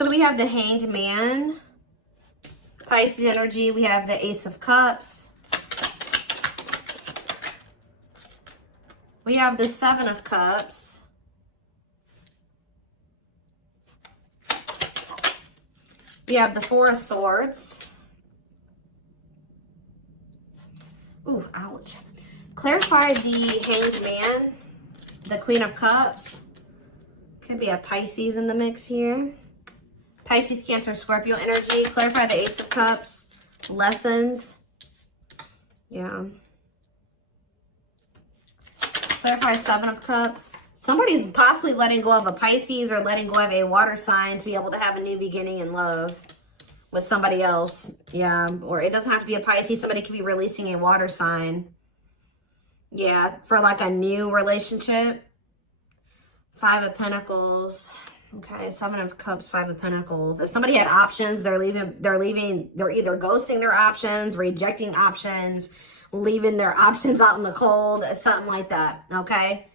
So we have the Hanged Man, Pisces energy. We have the Ace of Cups. We have the Seven of Cups. We have the Four of Swords. Ooh, ouch. Clarify the Hanged Man, the Queen of Cups. Could be a Pisces in the mix here. Pisces, Cancer, Scorpio energy. Clarify the Ace of Cups. Lessons. Yeah. Clarify Seven of Cups. Somebody's possibly letting go of a Pisces or letting go of a water sign to be able to have a new beginning in love with somebody else. Yeah. Or it doesn't have to be a Pisces. Somebody could be releasing a water sign. Yeah. For like a new relationship. Five of Pentacles. Okay, Seven of Cups, Five of Pentacles. If somebody had options, they're either ghosting their options, rejecting options, leaving their options out in the cold, something like that, okay?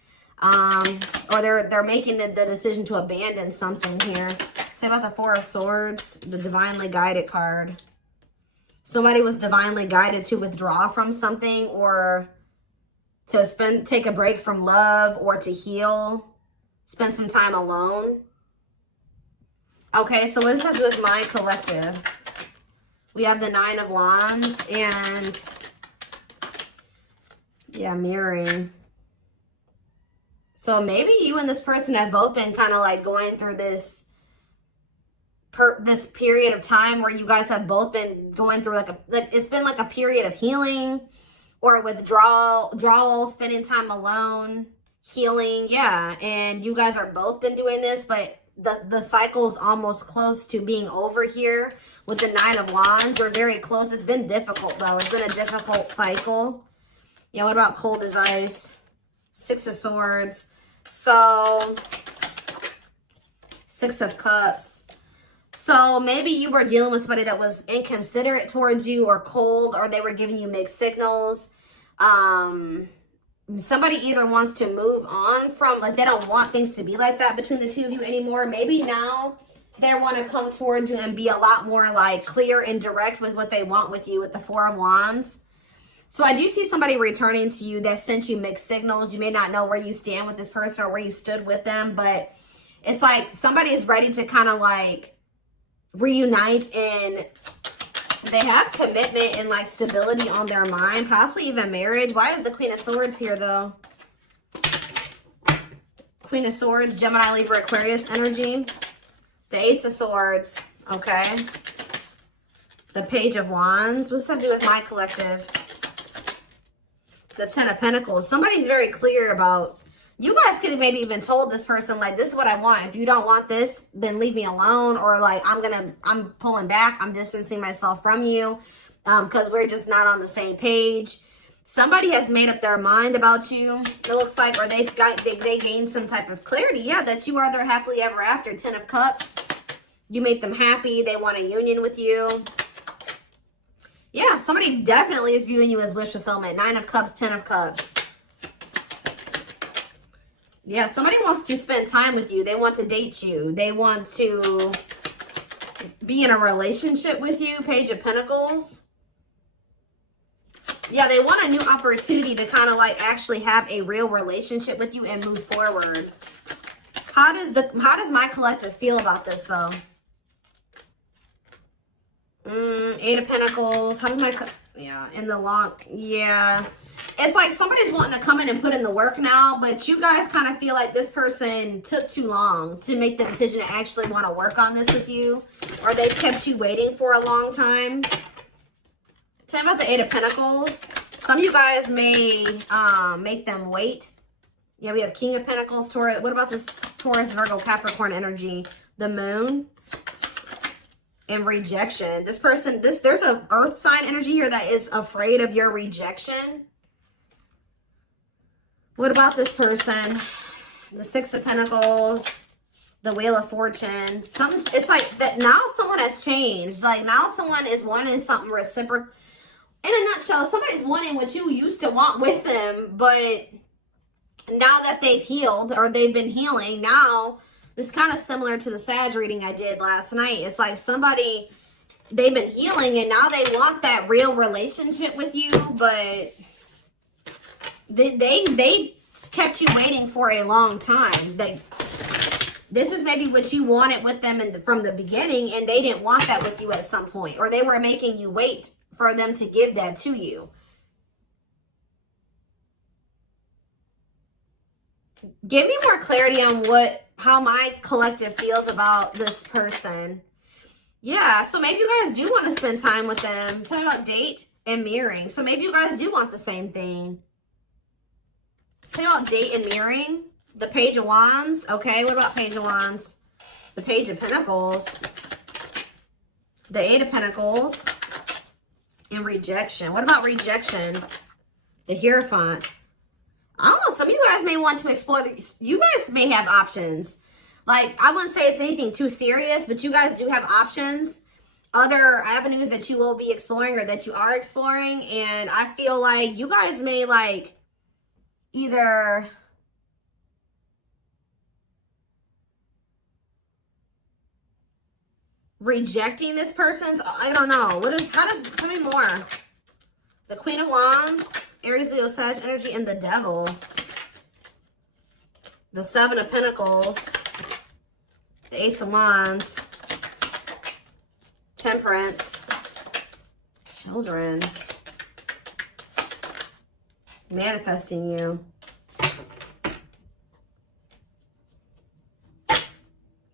Or they're making the decision to abandon something here. Say about the Four of Swords, the Divinely Guided card. Somebody was divinely guided to withdraw from something or to take a break from love or to heal, spend some time alone. Okay, so what does that do with my collective? We have the Nine of Wands and, yeah, mirroring. So maybe you and this person have both been kind of like going through this period of time where you guys have both been going through it's been like a period of healing or withdrawal, spending time alone, healing, yeah. And you guys are both been doing this, but the cycle's almost close to being over here with the Nine of Wands. We're very close. It's been difficult, though. It's been a difficult cycle. Yeah, what about cold as ice? Six of Swords. So, Six of Cups. So, maybe you were dealing with somebody that was inconsiderate towards you or cold, or they were giving you mixed signals. Somebody either wants to move on from, like, they don't want things to be like that between the two of you anymore. Maybe now they want to come towards you and be a lot more, like, clear and direct with what they want with you with the Four of Wands. So I do see somebody returning to you that sent you mixed signals. You may not know where you stand with this person or where you stood with them, but it's like somebody is ready to kind of, like, reunite, and they have commitment and like stability on their mind, possibly even marriage. Why is the Queen of Swords here though? Queen of Swords, Gemini, Libra, Aquarius energy. The Ace of Swords, okay. The Page of Wands. What's that do with my collective? The Ten of Pentacles. Somebody's very clear about, you guys could have maybe even told this person, like, this is what I want. If you don't want this, then leave me alone. Or like, I'm pulling back. I'm distancing myself from you because we're just not on the same page. Somebody has made up their mind about you, it looks like, or they gained some type of clarity. Yeah, that you are their happily ever after. Ten of Cups. You make them happy. They want a union with you. Yeah, somebody definitely is viewing you as wish fulfillment. Nine of Cups, Ten of Cups. Yeah, somebody wants to spend time with you. They want to date you. They want to be in a relationship with you. Page of Pentacles. Yeah, they want a new opportunity to kind of like actually have a real relationship with you and move forward. How does my collective feel about this though? Eight of Pentacles. How does in the long, yeah. It's like somebody's wanting to come in and put in the work now, but you guys kind of feel like this person took too long to make the decision to actually want to work on this with you, or they kept you waiting for a long time. Tell me about the Eight of Pentacles. Some of you guys may make them wait. Yeah, we have King of Pentacles, Taurus. What about this Taurus, Virgo, Capricorn energy? The Moon. And rejection. This person, there's an earth sign energy here that is afraid of your rejection. What about this person? The Six of Pentacles, the Wheel of Fortune. It's like that now someone has changed. Like now someone is wanting something reciprocal. In a nutshell, somebody's wanting what you used to want with them, but now that they've healed or they've been healing, now It's kind of similar to the Sag reading I did last night. It's like somebody, they've been healing and now they want that real relationship with you, but they kept you waiting for a long time. This is maybe what you wanted with them from the beginning, and they didn't want that with you at some point, or they were making you wait for them to give that to you. Give me more clarity on how my collective feels about this person. Yeah, so maybe you guys do want to spend time with them. Talking about date and mirroring. So maybe you guys do want the same thing. Talking about date and mirroring. The Page of Wands. Okay, what about Page of Wands? The Page of Pentacles. The Eight of Pentacles. And rejection. What about rejection? The Hierophant. I don't know. Some of you guys may want to explore. You guys may have options. Like, I wouldn't say it's anything too serious, but you guys do have options. Other avenues that you will be exploring or that you are exploring. And I feel like you guys may, like, either rejecting this person's, I don't know. Tell me more. The Queen of Wands, Aries, Leo, Sag energy, and the Devil. The Seven of Pentacles, the Ace of Wands, Temperance, Children, manifesting you.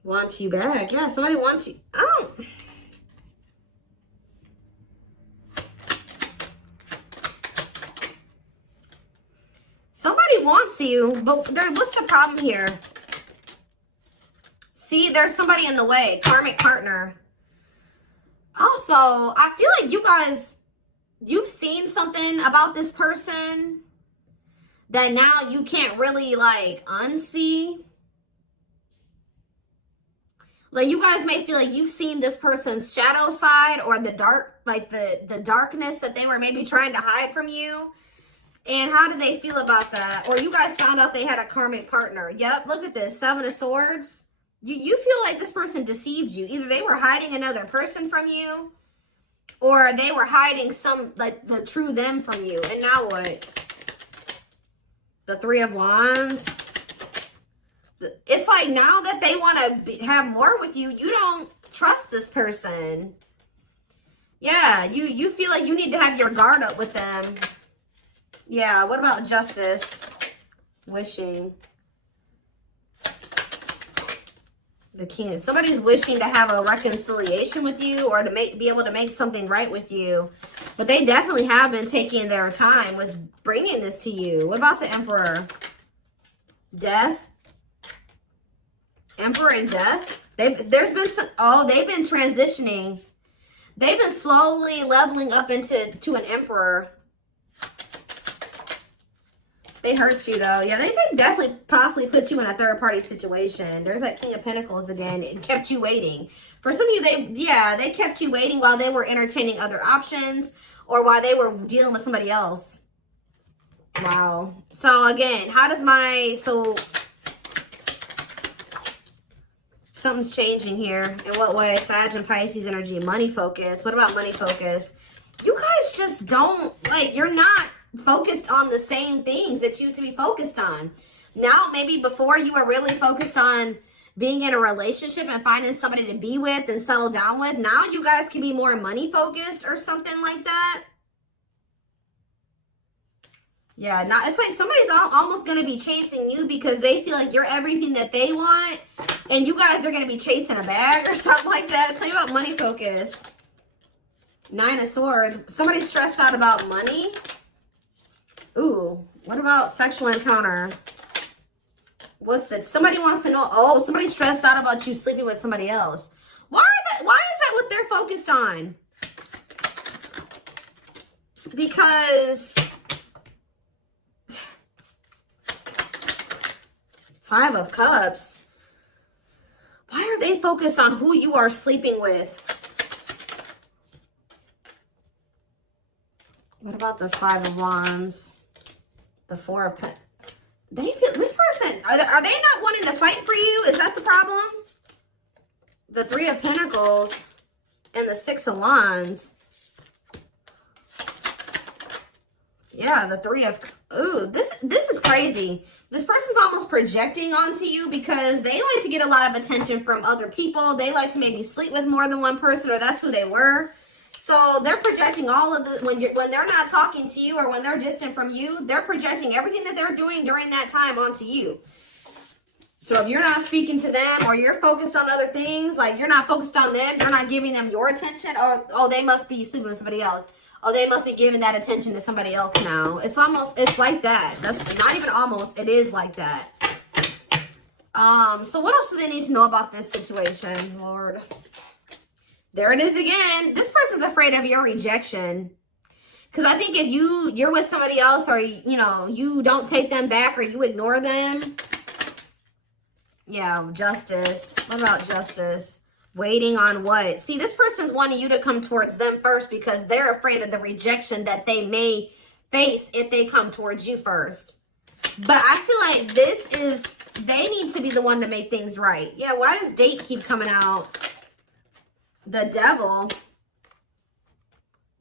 Wants you back. Yeah, somebody wants you. Oh. Somebody wants you, but what's the problem here? See, there's somebody in the way. Karmic partner. Also, I feel like you guys, you've seen something about this person that now you can't really, like, unsee. Like, you guys may feel like you've seen this person's shadow side or the dark, like the darkness that they were maybe trying to hide from you. And how did they feel about that? Or you guys found out they had a karmic partner. Yep, look at this. Seven of Swords. You feel like this person deceived you. Either they were hiding another person from you, or they were hiding like, the true them from you. And now what? The Three of Wands. It's like now that they want to have more with you, you don't trust this person. Yeah, you feel like you need to have your guard up with them. Yeah, what about Justice? Wishing. The King. Somebody's wishing to have a reconciliation with you or to be able to make something right with you. But they definitely have been taking their time with bringing this to you. What about the Emperor? Death. Emperor and Death. They've been transitioning. They've been slowly leveling up to an Emperor. They hurt you though. Yeah, they definitely possibly put you in a third-party situation. There's that King of Pentacles again. It kept you waiting. For some of you, they kept you waiting while they were entertaining other options or while they were dealing with somebody else. Wow. So again, something's changing here. In what way? Sag and Pisces energy. Money focus. What about money focus? You guys just don't, like, you're not focused on the same things that you used to be focused on. Now, maybe before you were really focused on being in a relationship and finding somebody to be with and settle down with. Now you guys can be more money focused or something like that. Yeah, now it's like somebody's almost going to be chasing you because they feel like you're everything that they want. And you guys are going to be chasing a bag or something like that. Tell you about money focus. Nine of Swords. Somebody's stressed out about money. Ooh, what about sexual encounter? What's that? Somebody wants to know. Oh, somebody's stressed out about you sleeping with somebody else. Why is that what they're focused on? Because Five of Cups. Why are they focused on who you are sleeping with? What about the Five of Wands? The Four of They feel, this person, are they not wanting to fight for you? Is that the problem? The Three of Pentacles and the Six of Wands. Yeah, the Three of, ooh, this is crazy. This person's almost projecting onto you because they like to get a lot of attention from other people. They like to maybe sleep with more than one person, or that's who they were. So they're projecting all of the, when they're not talking to you or when they're distant from you, they're projecting everything that they're doing during that time onto you. So if you're not speaking to them or you're focused on other things, like you're not focused on them, you're not giving them your attention, or, oh, they must be sleeping with somebody else. Oh, they must be giving that attention to somebody else now. It's almost, it's like that. That's not even almost, it is like that. So what else do they need to know about this situation, Lord? There it is again. This person's afraid of your rejection. Because I think if you're with somebody else, or, you know, you don't take them back or you ignore them. Yeah, justice. What about justice? Waiting on what? See, this person's wanting you to come towards them first because they're afraid of the rejection that they may face if they come towards you first. But I feel like this is, they need to be the one to make things right. Yeah, why does date keep coming out? The Devil.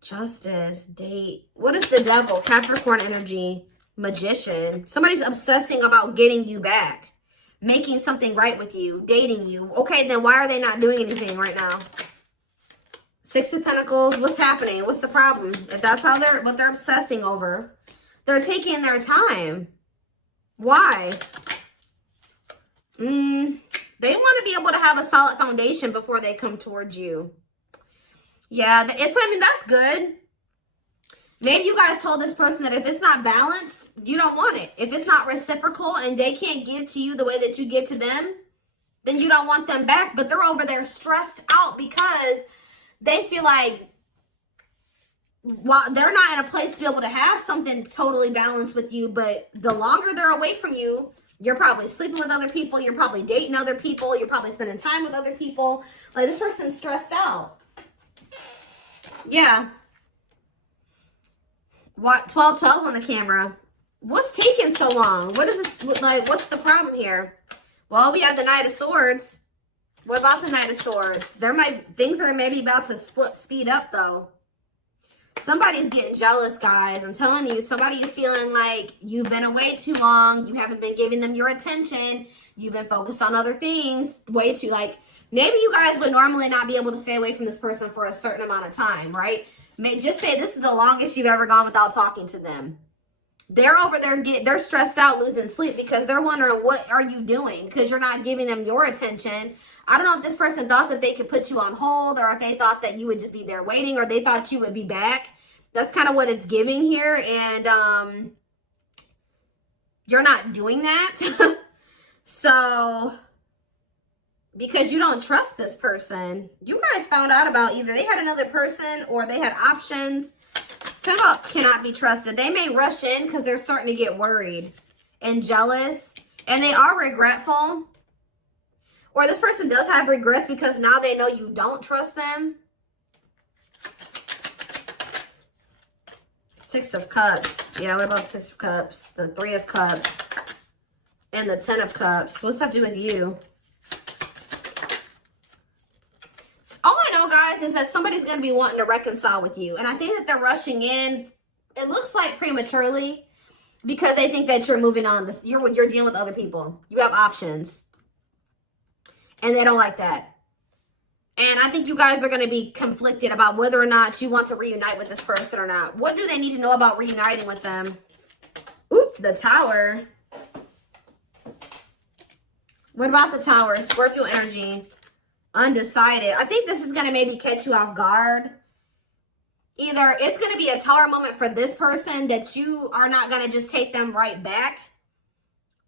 Justice, date. What is the Devil? Capricorn energy. Magician. Somebody's obsessing about getting you back. Making something right with you, dating you. Okay, then why are they not doing anything right now? Six of Pentacles, what's happening? What's the problem? If that's how what they're obsessing over, they're taking their time. Why? They want to be able to have a solid foundation before they come towards you. Yeah, I mean, that's good. Maybe you guys told this person that if it's not balanced, you don't want it. If it's not reciprocal and they can't give to you the way that you give to them, then you don't want them back. But they're over there stressed out because they feel like, while they're not in a place to be able to have something totally balanced with you, but the longer they're away from you, you're probably sleeping with other people, you're probably dating other people, you're probably spending time with other people. Like, this person's stressed out. Yeah. What? 1212 on the camera. What's taking so long? What is this, like, what's the problem here? Well, we have the Knight of Swords. What about the Knight of Swords? Things are maybe about to speed up, though. Somebody's getting jealous, guys. I'm telling you, somebody is feeling like you've been away too long. You haven't been giving them your attention. You've been focused on other things way too, like, maybe you guys would normally not be able to stay away from this person for a certain amount of time, right? Just say this is the longest you've ever gone without talking to them. They're over there, they're stressed out, losing sleep because they're wondering, what are you doing? Because you're not giving them your attention. I don't know if this person thought that they could put you on hold, or if they thought that you would just be there waiting, or they thought you would be back. That's kind of what it's giving here. And you're not doing that. So, because you don't trust this person. You guys found out about either they had another person or they had options. Temple cannot be trusted. They may rush in because they're starting to get worried and jealous. And they are regretful. Or this person does have regrets because now they know you don't trust them. Six of Cups. Yeah, what about Six of Cups? The Three of Cups. And the Ten of Cups. What's that have to do with you? All I know, guys, is that somebody's going to be wanting to reconcile with you. And I think that they're rushing in, it looks like prematurely, because they think that you're moving on. You're dealing with other people. You have options. And they don't like that. And I think you guys are going to be conflicted about whether or not you want to reunite with this person or not. What do they need to know about reuniting with them? Oop, the Tower. What about the Tower? Scorpio energy. Undecided. I think this is going to maybe catch you off guard. Either it's going to be a Tower moment for this person that you are not going to just take them right back.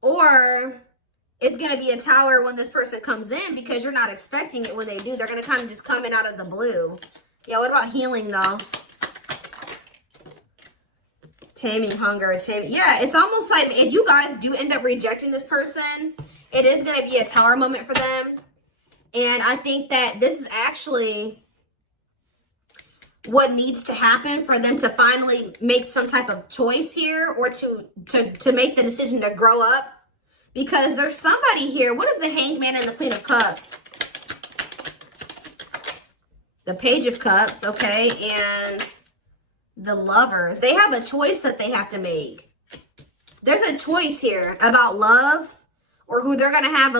Or it's going to be a Tower when this person comes in because you're not expecting it when they do. They're going to kind of just come in out of the blue. Yeah, what about healing though? Taming hunger. Yeah, it's almost like if you guys do end up rejecting this person, it is going to be a Tower moment for them. And I think that this is actually, what needs to happen for them to finally make some type of choice here, or to make the decision to grow up. Because there's somebody here. What is the Hanged Man and the Queen of Cups? The Page of Cups, okay, and the Lovers. They have a choice that they have to make. There's a choice here about love, or who they're gonna have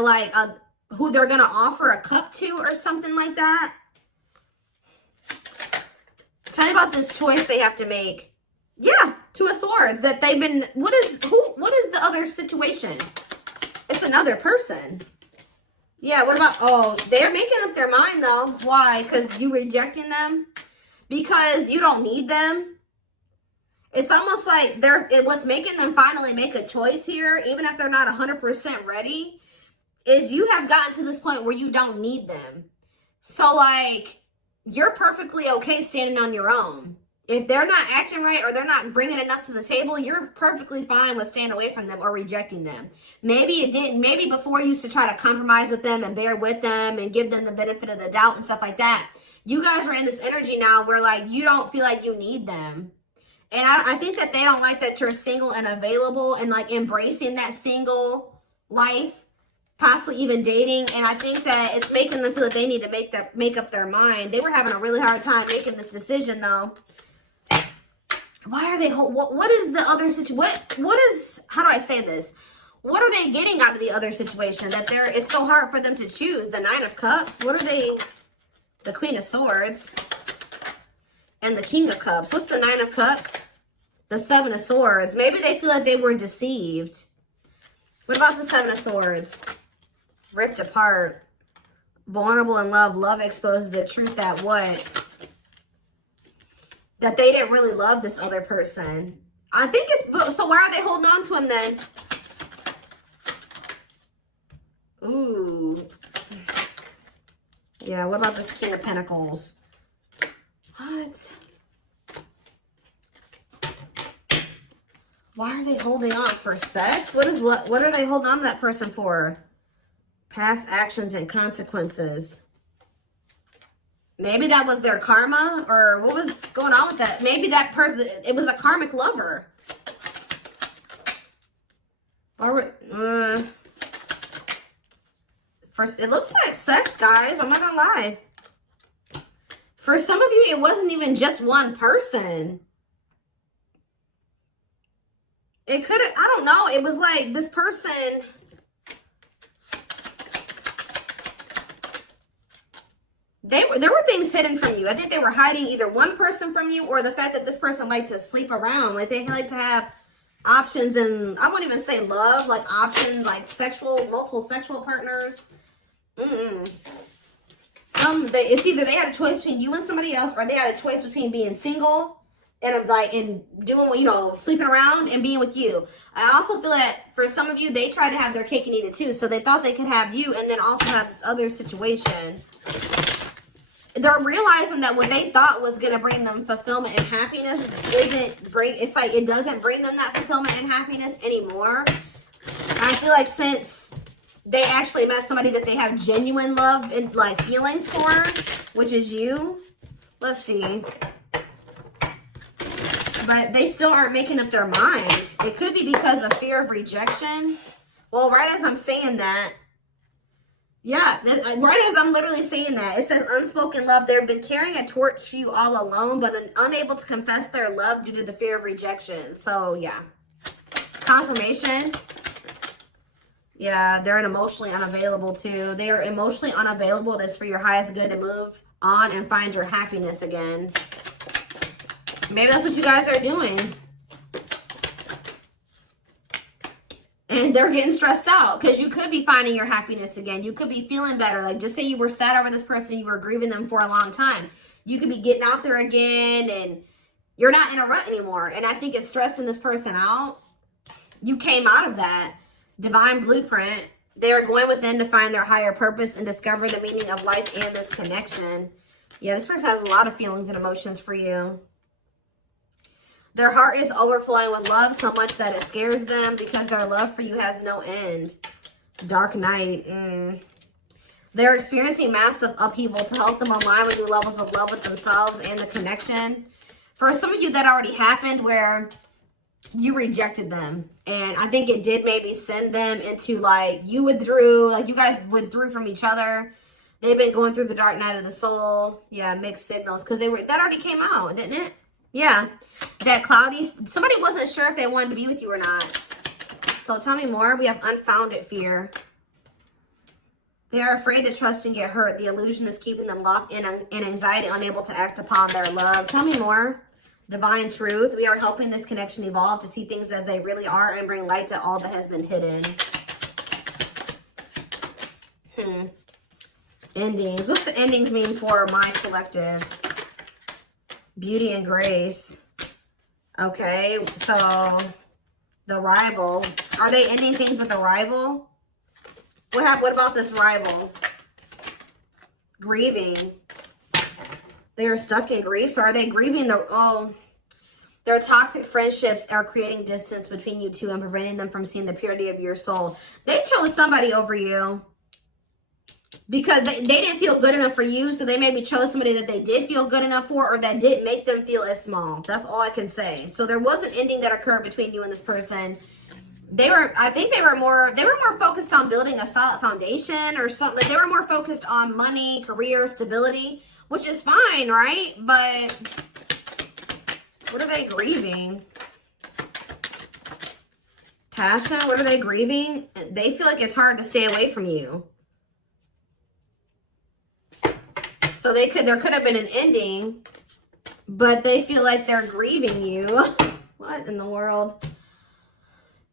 who they're gonna offer a cup to, or something like that. Tell me about this choice they have to make. Yeah, Two of Swords. That they've been. What is the other situation? It's another person. Yeah. What about? Oh, they're making up their mind though. Why? Because you rejecting them? Because you don't need them. It's almost like what's making them finally make a choice here, even if they're not 100% ready, is you have gotten to this point where you don't need them. So like, you're perfectly okay standing on your own. If they're not acting right, or they're not bringing enough to the table, you're perfectly fine with staying away from them or rejecting them. Maybe before you used to try to compromise with them and bear with them and give them the benefit of the doubt and stuff like that. You guys are in this energy now where like you don't feel like you need them. And I think that they don't like that you're single and available and like embracing that single life, possibly even dating. And I think that it's making them feel that they need to make up their mind. They were having a really hard time making this decision though. Why are they, what is the other situation? What is, how do I say this? What are they getting out of the other situation that it's so hard for them to choose? The Nine of Cups. What are they? The Queen of Swords and the King of Cups. What's the Nine of Cups? The Seven of Swords. Maybe they feel like they were deceived. What about the Seven of Swords? Ripped apart. Vulnerable in love. Love exposes the truth that what? That they didn't really love this other person. I think it's, so why are they holding on to him then? Ooh. Yeah, what about this King of Pentacles? What? Why are they holding on? For sex? What are they holding on to that person for? Past actions and consequences. Maybe that was their karma, or what was going on with that? Maybe that person, it was a karmic lover. Or, first, it looks like sex, guys. I'm not gonna lie. For some of you, it wasn't even just one person. It could have, I don't know. It was like this person. There were things hidden from you. I think they were hiding either one person from you, or the fact that this person liked to sleep around. Like they like to have options, and I wouldn't even say love, like options, like multiple sexual partners. It's either they had a choice between you and somebody else, or they had a choice between being single and doing, sleeping around and being with you. I also feel that for some of you, they tried to have their cake and eat it too. So they thought they could have you and then also have this other situation. They're realizing that what they thought was going to bring them fulfillment and happiness it's like it doesn't bring them that fulfillment and happiness anymore. And I feel like since they actually met somebody that they have genuine love and like feelings for, which is you. Let's see. But they still aren't making up their mind. It could be because of fear of rejection. Well, right as I'm saying that, yeah, right as I'm literally saying that, it says unspoken love. They've been carrying a torch for you all alone, but unable to confess their love due to the fear of rejection. So, yeah. Confirmation. Yeah, they're emotionally unavailable too. They are emotionally unavailable. It is for your highest good to move on and find your happiness again. Maybe that's what you guys are doing. And they're getting stressed out because you could be finding your happiness again. You could be feeling better. Like just say you were sad over this person, you were grieving them for a long time. You could be getting out there again and you're not in a rut anymore. And I think it's stressing this person out. You came out of that divine blueprint. They are going within to find their higher purpose and discover the meaning of life and this connection. Yeah, this person has a lot of feelings and emotions for you. Their heart is overflowing with love so much that it scares them because their love for you has no end. Dark Knight. They're experiencing massive upheaval to help them align with new levels of love with themselves and the connection. For some of you, that already happened where you rejected them. And I think it did maybe send them into like, you withdrew, like you guys withdrew from each other. They've been going through the dark night of the soul. Yeah, mixed signals. Because that already came out, didn't it? Yeah. That cloudy, somebody wasn't sure if they wanted to be with you or not. So tell me more. We have unfounded fear. They are afraid to trust and get hurt. The illusion is keeping them locked in anxiety, unable to act upon their love. Tell me more. Divine truth. We are helping this connection evolve to see things as they really are and bring light to all that has been hidden. Endings. What's the endings mean for my collective? Beauty and grace. Okay, so the rival. Are they ending things with a rival? What about this rival? Grieving. They are stuck in grief. So are they grieving their toxic friendships are creating distance between you two and preventing them from seeing the purity of your soul. They chose somebody over you because they didn't feel good enough for you. So they maybe chose somebody that they did feel good enough for, or that didn't make them feel as small. That's all I can say. So there was an ending that occurred between you and this person. I think they were more focused on building a solid foundation or something. They were more focused on money, career, stability, which is fine, right? But what are they grieving? Passion, what are they grieving? They feel like it's hard to stay away from you. So there could have been an ending, but they feel like they're grieving you. What in the world?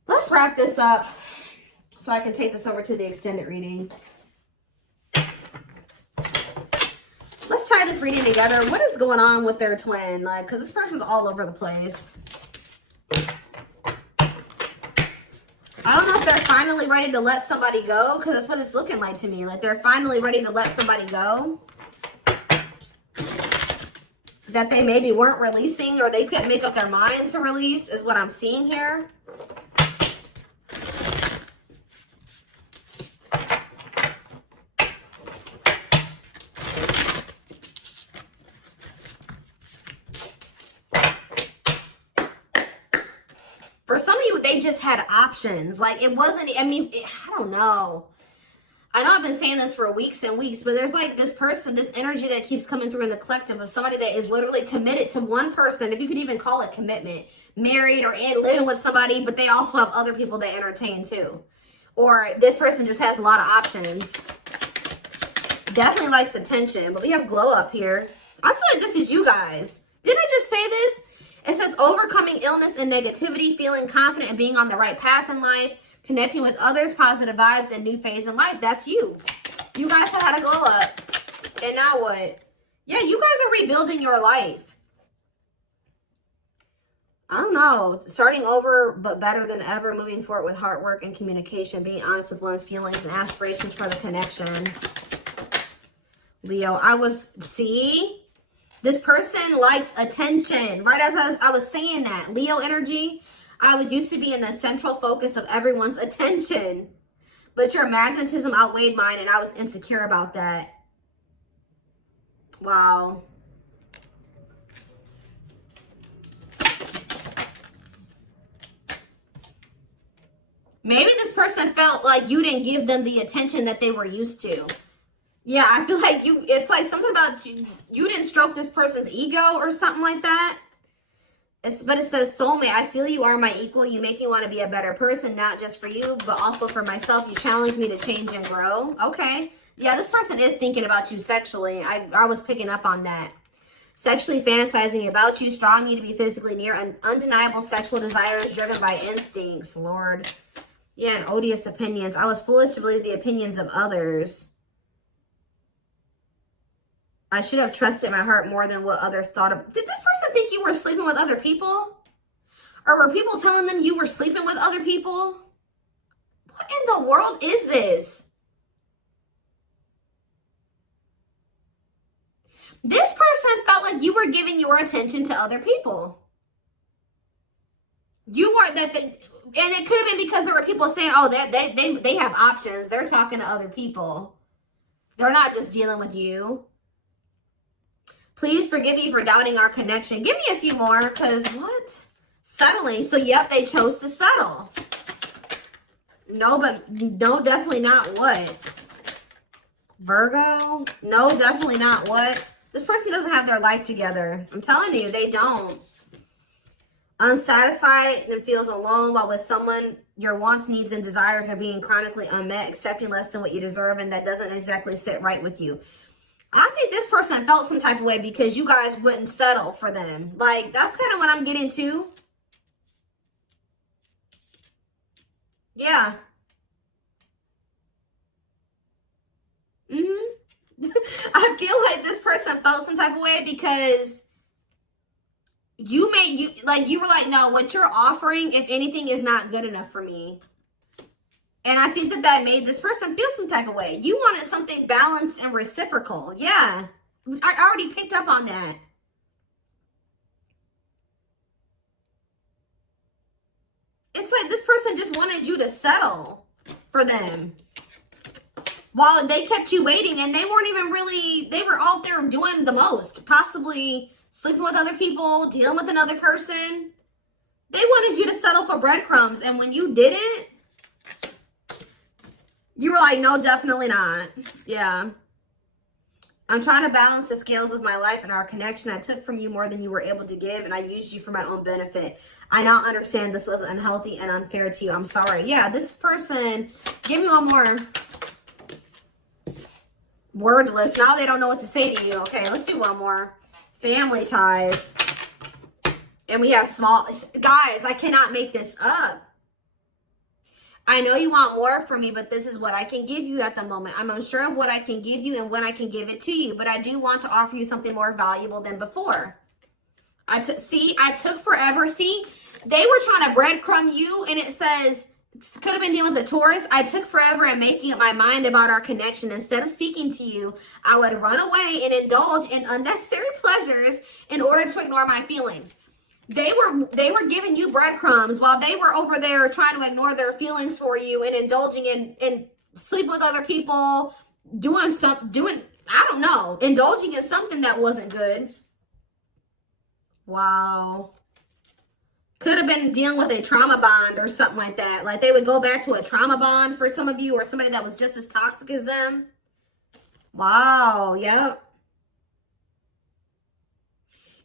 Let's wrap this up so I can take this over to the extended reading. Let's tie this reading together. What is going on with their twin? Like, because this person's all over the place. I don't know if they're finally ready to let somebody go, because that's what it's looking like to me. Like, they're finally ready to let somebody go that they maybe weren't releasing, or they couldn't make up their minds to release, is what I'm seeing here. For some of you, they just had options. Like, it wasn't, I don't know. I know I've been saying this for weeks and weeks, but there's like this person, this energy that keeps coming through in the collective of somebody that is literally committed to one person, if you could even call it commitment, married or living with somebody, but they also have other people they entertain too. Or this person just has a lot of options. Definitely likes attention, but we have glow up here. I feel like this is you guys. Didn't I just say this? It says overcoming illness and negativity, feeling confident and being on the right path in life, connecting with others, positive vibes, and new phase in life. That's you. You guys have had a glow up. And now what? Yeah, you guys are rebuilding your life. I don't know. Starting over, but better than ever. Moving forward with hard work and communication. Being honest with one's feelings and aspirations for the connection. Leo, see? This person likes attention. Right as I was saying that. Leo energy. I was used to be in the central focus of everyone's attention. But your magnetism outweighed mine, and I was insecure about that. Wow. Maybe this person felt like you didn't give them the attention that they were used to. Yeah, I feel like it's like something about you didn't stroke this person's ego or something like that. But it says, soulmate, I feel you are my equal. You make me want to be a better person, not just for you, but also for myself. You challenge me to change and grow. Okay. Yeah, this person is thinking about you sexually. I was picking up on that. Sexually fantasizing about you, strong need to be physically near, and undeniable sexual desires driven by instincts. Lord. Yeah, and odious opinions. I was foolish to believe the opinions of others. I should have trusted my heart more than what others thought of. Did this person think you were sleeping with other people? Or were people telling them you were sleeping with other people? What in the world is this? This person felt like you were giving your attention to other people. You weren't and it could have been because there were people saying, oh, they have options. They're talking to other people. They're not just dealing with you. Please forgive me for doubting our connection. Give me a few more, because what? Settling. So, yep, they chose to settle. No, but no, definitely not what? Virgo? No, definitely not what? This person doesn't have their life together. I'm telling you, they don't. Unsatisfied and feels alone while with someone your wants, needs, and desires are being chronically unmet, accepting less than what you deserve, and that doesn't exactly sit right with you. I think this person felt some type of way because you guys wouldn't settle for them. Like, that's kind of what I'm getting to. Yeah. I feel like this person felt some type of way because you were like, no, what you're offering, if anything, is not good enough for me. And I think that made this person feel some type of way. You wanted something balanced and reciprocal. Yeah. I already picked up on that. It's like this person just wanted you to settle for them. While they kept you waiting, and they weren't even really, they were out there doing the most. Possibly sleeping with other people, dealing with another person. They wanted you to settle for breadcrumbs. And when you didn't, you were like, no, definitely not. Yeah. I'm trying to balance the scales of my life and our connection. I took from you more than you were able to give, and I used you for my own benefit. I now understand this was unhealthy and unfair to you. I'm sorry. Yeah, this person, give me one more. Wordless. Now they don't know what to say to you. Okay, let's do one more. Family ties. And we have small... Guys, I cannot make this up. I know you want more from me, but this is what I can give you at the moment. I'm unsure of what I can give you and when I can give it to you. But I do want to offer you something more valuable than before. I took forever. See, they were trying to breadcrumb you, and it says... Could have been dealing with the Taurus. I took forever in making up my mind about our connection. Instead of speaking to you, I would run away and indulge in unnecessary pleasures in order to ignore my feelings. They were giving you breadcrumbs while they were over there trying to ignore their feelings for you and indulging in sleeping with other people, I don't know, indulging in something that wasn't good. Wow. Could have been dealing with a trauma bond or something like that. Like they would go back to a trauma bond for some of you, or somebody that was just as toxic as them. Wow, yep.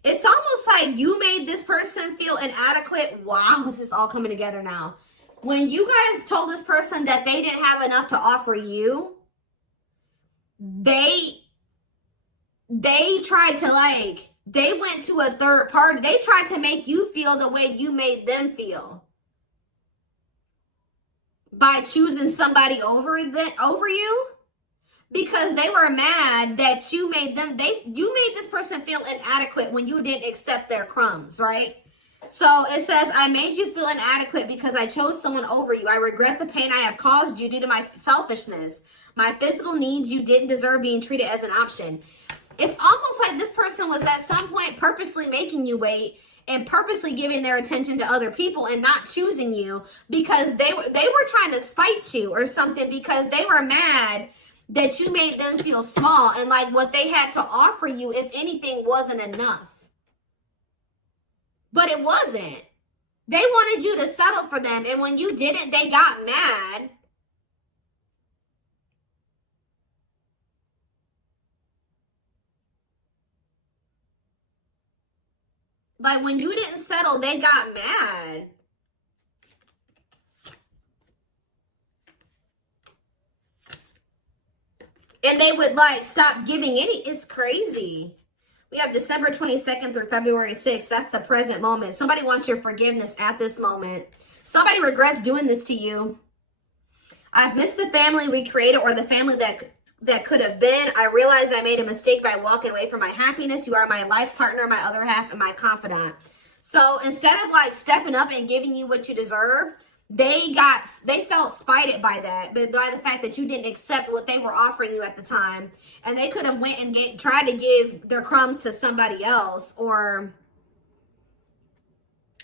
It's almost like you made this person feel inadequate. Wow, this is all coming together now. When you guys told this person that they didn't have enough to offer you, they tried to they went to a third party. They tried to make you feel the way you made them feel. By choosing somebody over you. Because they were mad that you made this person feel inadequate when you didn't accept their crumbs, right? So it says, I made you feel inadequate because I chose someone over you. I regret the pain I have caused you due to my selfishness. My physical needs, you didn't deserve being treated as an option. It's almost like this person was at some point purposely making you wait and purposely giving their attention to other people and not choosing you because they were trying to spite you or something, because they were mad that you made them feel small and like what they had to offer you, if anything, wasn't enough. But it wasn't. They wanted you to settle for them, and when you didn't, they got mad. Like, when you didn't settle, they got mad. And they would, like, stop giving any. It's crazy. We have December 22nd through February 6th. That's the present moment. Somebody wants your forgiveness at this moment. Somebody regrets doing this to you. I've missed the family we created, or the family that could have been. I realized I made a mistake by walking away from my happiness. You are my life partner, my other half, and my confidant. So instead of like stepping up and giving you what you deserve, they felt spited by that, but by the fact that you didn't accept what they were offering you at the time. And they could have went and tried to give their crumbs to somebody else, or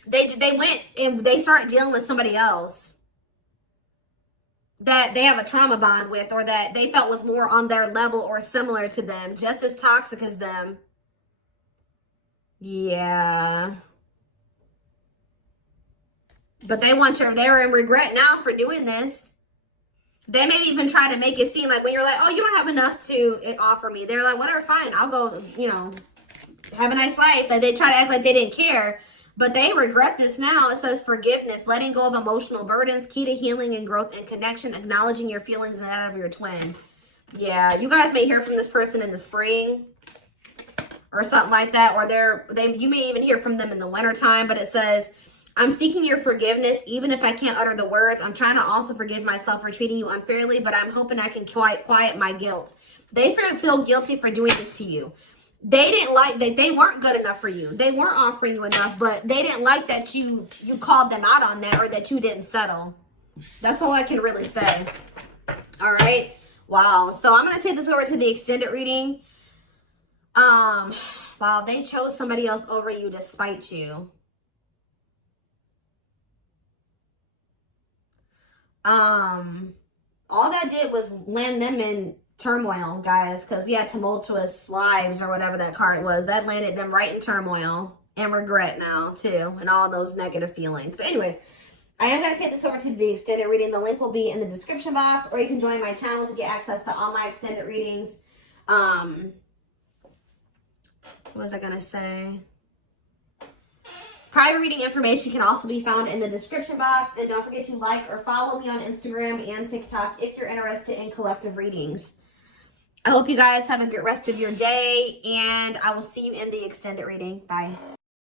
they went and they started dealing with somebody else. that they have a trauma bond with, or that they felt was more on their level or similar to them, just as toxic as them. Yeah. But they're in regret now for doing this. They may even try to make it seem like when you're like, oh, you don't have enough to offer me. They're like, whatever, fine. I'll go, you know, have a nice life. Like, they try to act like they didn't care. But they regret this now. It says forgiveness, letting go of emotional burdens, key to healing and growth and connection, acknowledging your feelings and that of your twin. Yeah, you guys may hear from this person in the spring or something like that. Or you may even hear from them in the wintertime. But it says, I'm seeking your forgiveness, even if I can't utter the words. I'm trying to also forgive myself for treating you unfairly, but I'm hoping I can quiet my guilt. They feel guilty for doing this to you. They didn't like that. They weren't good enough for you. They weren't offering you enough, but they didn't like that you called them out on that, or that you didn't settle. That's all I can really say. All right. Wow. So I'm going to take this over to the extended reading. Wow, they chose somebody else over you to spite you. All that did was land them in turmoil, guys, because we had tumultuous lives, or whatever that card was. That landed them right in turmoil and regret now too, and all those negative feelings. But anyways, I am going to take this over to the extended reading. The link will be in the description box, or you can join my channel to get access to all my extended readings. What was I going to say? Private reading information can also be found in the description box. And don't forget to like or follow me on Instagram and TikTok if you're interested in collective readings. I hope you guys have a good rest of your day, and I will see you in the extended reading. Bye.